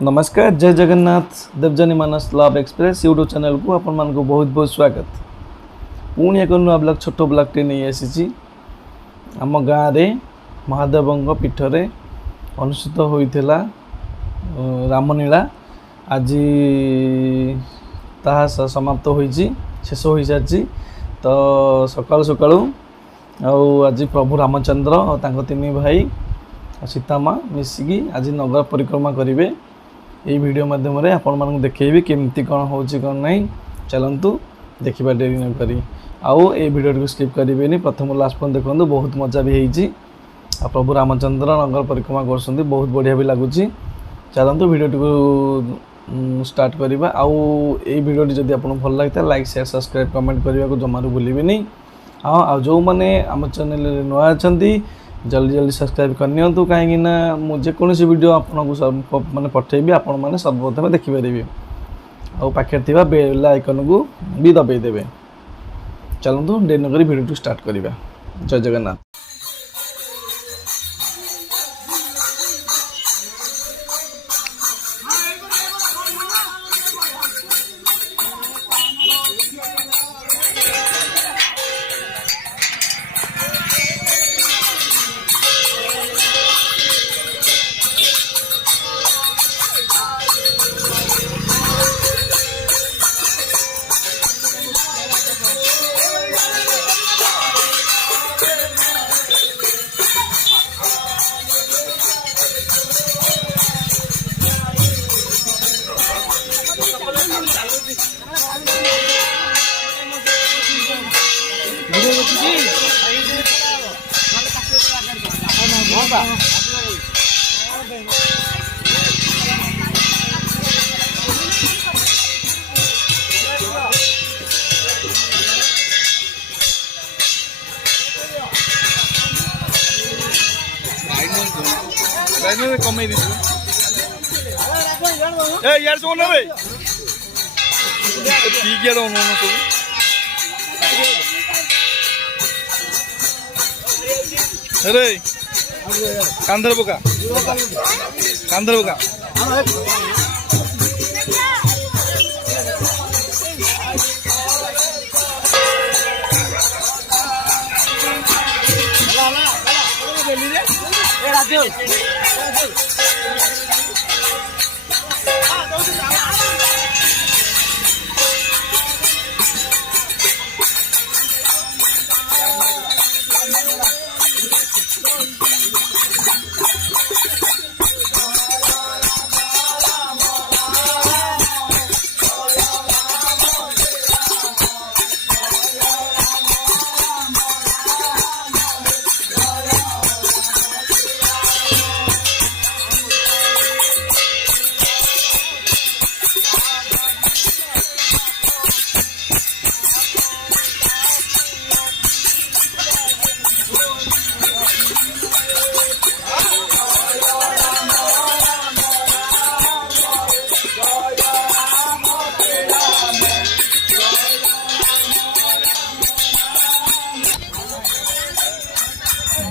नमस्कार जय जगन्नाथ देवजानी मानस love express YouTube channel को आपण मान को बहुत बहुत स्वागत। पुणी एक नुआ ब्लॉग छोट ब्लॉग टे नहीं आसी आम गाँव में महादेव पीठरे अनुष्ठित होता रामलीला आज ता समाप्त हो शेष हो सारी। तो सकाळु सकाळु आज प्रभु रामचंद्र और तांको तीन भाई सीतामा मिसिकी आज नगर परिक्रमा करेंगे। ये वीडियो माध्यम आपण मानक देखी केमती कौन हो नहीं चलतु देखा डेरी न करी आउ ये वीडियो को स्किप करेंगे प्रथम लास्ट पर्यंत देखो बहुत मजा भी होती। प्रभु रामचंद्र नगर परिक्रमा कर बहुत बढ़िया भी लगुच। चलतु वीडियो को स्टार्ट करवा आउ ये वीडियो जब आपको भल लगता है लाइक शेयर सब्सक्राइब कमेंट करने को जमारू भूलें। हाँ जो मैंने आम चैनल नुआ अच्छा जल्दी जल्दी सब्सक्राइब करनी कहीं जेकोसी वीडियो आपको मैंने पठेबी आपण मैंने सर्वप्रथम देखिपारे और पाखे थी बेल आइकन को भी दबाईदेवे। चलतु डेरी नक वीडियो स्टार्ट करवा। जय जगन्नाथ। कमे यार सब ना ठीक है सब अरे कांधर बोका कांधर बोका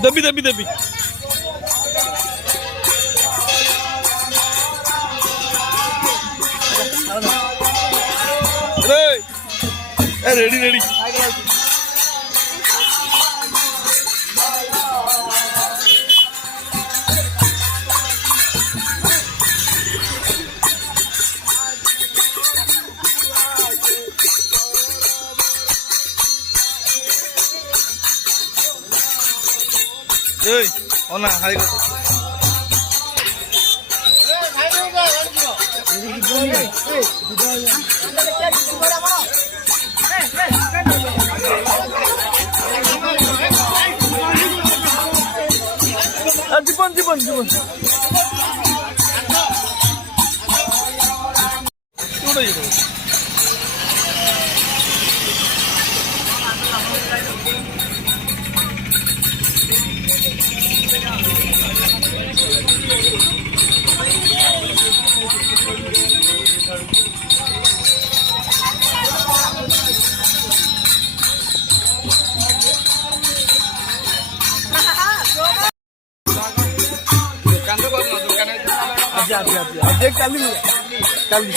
दबी दबी दबी रेडी रेडी ना हाई जीवन जीवन जीवन आज काली काली